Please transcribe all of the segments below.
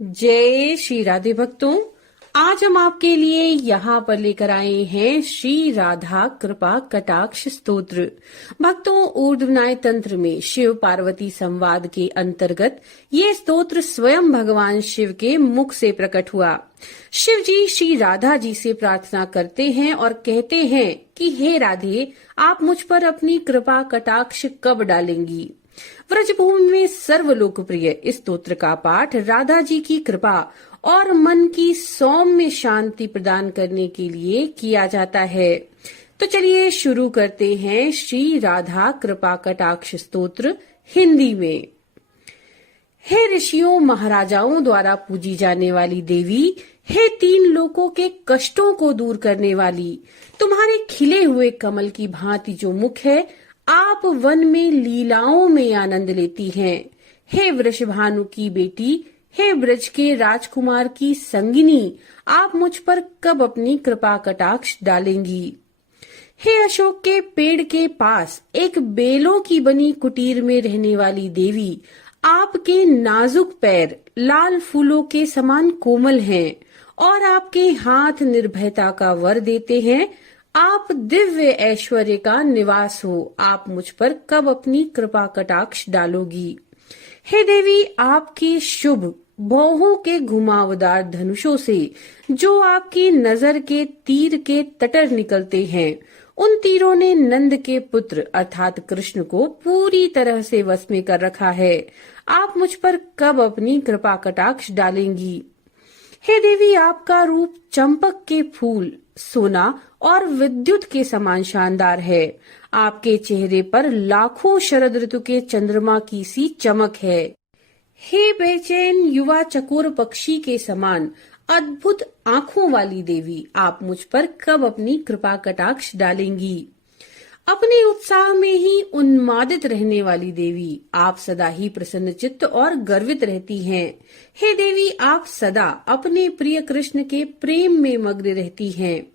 जय श्री राधे भक्तों। आज हम आपके लिए यहाँ पर लेकर आए हैं श्री राधा कृपा कटाक्ष स्तोत्र। भक्तों, ऊर्ध्वनाय तंत्र में शिव पार्वती संवाद के अंतर्गत ये स्तोत्र स्वयं भगवान शिव के मुख से प्रकट हुआ। शिव जी श्री राधा जी से प्रार्थना करते हैं और कहते हैं कि हे राधे, आप मुझ पर अपनी कृपा कटाक्ष कब डालेंगी। व्रजभूमि में सर्वलोकप्रिय इस स्तोत्र का पाठ राधा जी की कृपा और मन की सौम्य शांति प्रदान करने के लिए किया जाता है। तो चलिए शुरू करते हैं श्री राधा कृपा कटाक्ष स्तोत्र हिंदी में। हे ऋषियों महाराजाओं द्वारा पूजी जाने वाली देवी, हे तीन लोकों के कष्टों को दूर करने वाली, तुम्हारे खिले हुए कमल की भांति जो मुख है, आप वन में लीलाओं में आनंद लेती हैं। हे वृषभानु की बेटी, हे ब्रज के राजकुमार की संगिनी, आप मुझ पर कब अपनी कृपा कटाक्ष डालेंगी। हे अशोक के पेड़ के पास एक बेलों की बनी कुटीर में रहने वाली देवी, आपके नाजुक पैर लाल फूलों के समान कोमल हैं और आपके हाथ निर्भयता का वर देते हैं। आप दिव्य ऐश्वर्य का निवास हो, आप मुझ पर कब अपनी कृपा कटाक्ष डालोगी। हे देवी, आपके शुभ भौहों के घुमावदार धनुषों से जो आपकी नजर के तीर के तटर निकलते हैं, उन तीरों ने नंद के पुत्र अर्थात कृष्ण को पूरी तरह से वश में कर रखा है। आप मुझ पर कब अपनी कृपा कटाक्ष डालेंगी। हे देवी, आपका रूप चंपक के फूल, सोना और विद्युत के समान शानदार है। आपके चेहरे पर लाखों शरद ऋतु के चंद्रमा की सी चमक है। हे बेचैन युवा चकोर पक्षी के समान अद्भुत आँखों वाली देवी, आप मुझ पर कब अपनी कृपा कटाक्ष डालेंगी। अपने उत्साह में ही उन्मादित रहने वाली देवी, आप सदा ही प्रसन्नचित्त और गर्वित रहती हैं। हे देवी, आप सदा अपने प्रिय कृष्ण के प्रेम में मग्न रहती हैं।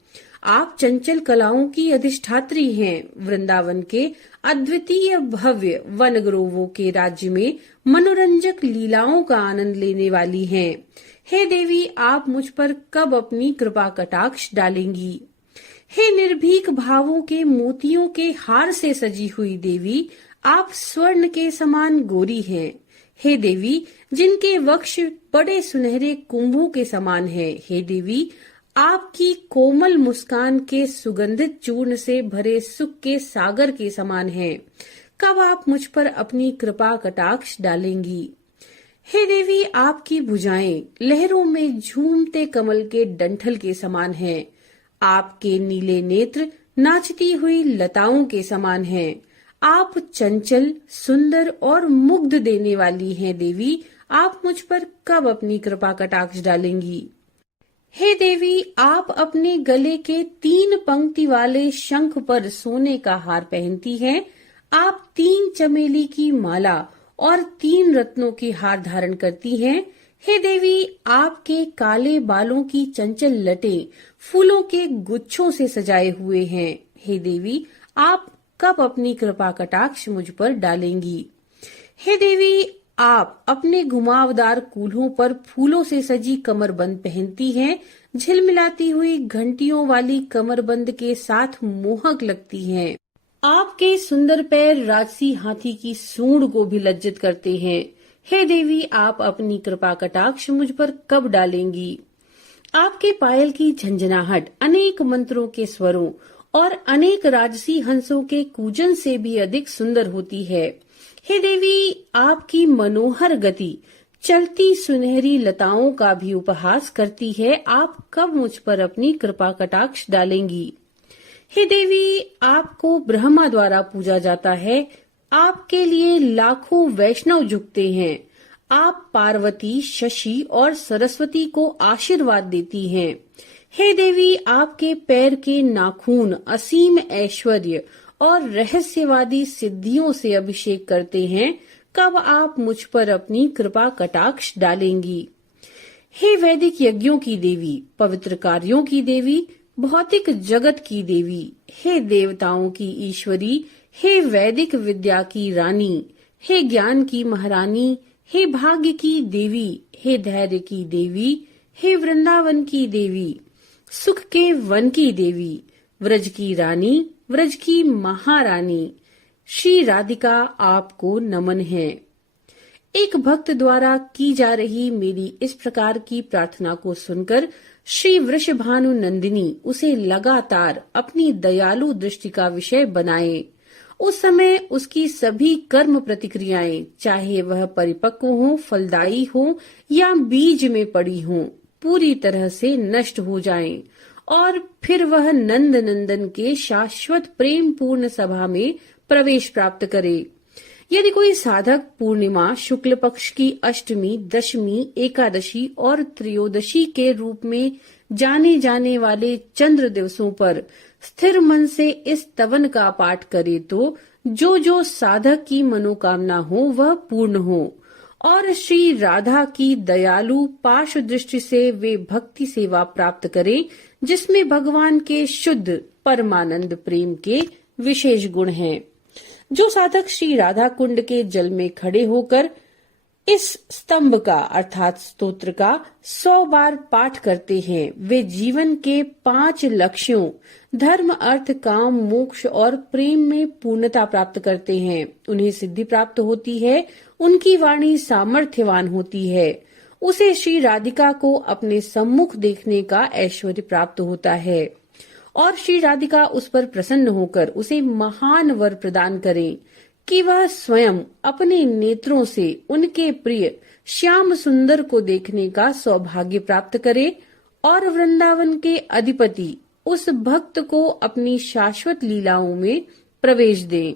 आप चंचल कलाओं की अधिष्ठात्री हैं। वृंदावन के अद्वितीय भव्य वन ग्रोवों के राज्य में मनोरंजक लीलाओं का आनंद लेने वाली हैं। हे देवी, आप मुझ पर कब अपनी कृपा कटाक्ष डालेंगी। हे निर्भीक भावों के मोतियों के हार से सजी हुई देवी, आप स्वर्ण के समान गोरी हैं। हे देवी, जिनके वक्ष बड़े सुनहरे कुंभों के समान हैं। हे देवी, आपकी कोमल मुस्कान के सुगंधित चूर्ण से भरे सुख के सागर के समान है। कब आप मुझ पर अपनी कृपा कटाक्ष डालेंगी। हे देवी, आपकी भुजाएं लहरों में झूमते कमल के डंठल के समान हैं। आपके नीले नेत्र नाचती हुई लताओं के समान हैं। आप चंचल, सुंदर और मुग्ध देने वाली हैं। देवी, आप मुझ पर कब अपनी कृपा कटाक्ष डालेंगी। हे देवी, आप अपने गले के 3 पंक्ति वाले शंख पर सोने का हार पहनती हैं। आप 3 चमेली की माला और 3 रत्नों के हार धारण करती हैं। हे देवी, आपके काले बालों की चंचल लटें फूलों के गुच्छों से सजाए हुए हैं। हे देवी, आप कब अपनी कृपा कटाक्ष मुझ पर डालेंगी। हे देवी, आप अपने घुमावदार कूल्हों पर फूलों से सजी कमरबंद पहनती हैं। झिलमिलाती हुई घंटियों वाली कमरबंद के साथ मोहक लगती हैं। आपके सुंदर पैर राजसी हाथी की सूंड को भी लज्जित करते हैं। हे देवी, आप अपनी कृपा कटाक्ष मुझ पर कब डालेंगी। आपके पायल की झंझनाहट अनेक मंत्रों के स्वरों और अनेक राजसी हंसों के कूजन से भी अधिक सुंदर होती है। हे देवी, आपकी मनोहर गति चलती सुनहरी लताओं का भी उपहास करती है। आप कब मुझ पर अपनी कृपा कटाक्ष डालेंगी। हे देवी, आपको ब्रह्मा द्वारा पूजा जाता है। आपके लिए लाखों वैष्णव झुकते हैं। आप पार्वती, शशि और सरस्वती को आशीर्वाद देती हैं। हे देवी, आपके पैर के नाखून असीम ऐश्वर्य और रहस्यवादी सिद्धियों से अभिषेक करते हैं। कब आप मुझ पर अपनी कृपा कटाक्ष डालेंगी। हे वैदिक यज्ञों की देवी, पवित्र कार्यों की देवी, भौतिक जगत की देवी, हे देवताओं की ईश्वरी, हे वैदिक विद्या की रानी, हे ज्ञान की महारानी, हे भाग्य की देवी, हे धैर्य की देवी, हे वृंदावन की देवी, सुख के वन की देवी, व्रज की रानी, व्रज की महारानी, श्री राधिका आपको नमन है। एक भक्त द्वारा की जा रही मेरी इस प्रकार की प्रार्थना को सुनकर श्री वृषभानु नंदिनी उसे लगातार अपनी दयालु दृष्टि का विषय बनाए। उस समय उसकी सभी कर्म प्रतिक्रियाएं, चाहे वह परिपक्व हो, फलदायी हो या बीज में पड़ी हो, पूरी तरह से नष्ट हो जाएं और फिर वह नंद नंदन के शाश्वत प्रेम पूर्ण सभा में प्रवेश प्राप्त करे। यदि कोई साधक पूर्णिमा, शुक्ल पक्ष की अष्टमी, दशमी, एकादशी और त्रयोदशी के रूप में जाने जाने वाले चंद्र दिवसों पर स्थिर मन से इस स्तवन का पाठ करे तो जो जो साधक की मनोकामना हो वह पूर्ण हो और श्री राधा की दयालु पार्श्व दृष्टि से वे भक्ति सेवा प्राप्त करें जिसमें भगवान के शुद्ध परमानंद प्रेम के विशेष गुण हैं। जो साधक श्री राधा कुंड के जल में खड़े होकर इस स्तंभ का अर्थात स्तोत्र का 100 बार पाठ करते हैं, वे जीवन के 5 लक्ष्यों धर्म, अर्थ, काम, मोक्ष और प्रेम में पूर्णता प्राप्त करते हैं। उन्हें सिद्धि प्राप्त होती है, उनकी वाणी सामर्थ्यवान होती है, उसे श्री राधिका को अपने सम्मुख देखने का ऐश्वर्य प्राप्त होता है और श्री राधिका उस पर प्रसन्न होकर उसे महान वर प्रदान करें कि वह स्वयं अपने नेत्रों से उनके प्रिय श्याम सुंदर को देखने का सौभाग्य प्राप्त करे और वृंदावन के अधिपति उस भक्त को अपनी शाश्वत लीलाओं में प्रवेश दें।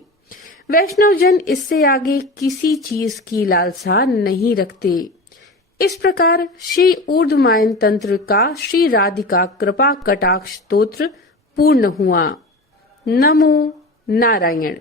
वैष्णव जन इससे आगे किसी चीज की लालसा नहीं रखते। इस प्रकार श्री ऊर्ध्वमायन तंत्र का श्री राधिका कृपा कटाक्ष स्तोत्र पूर्ण हुआ। नमो नारायण।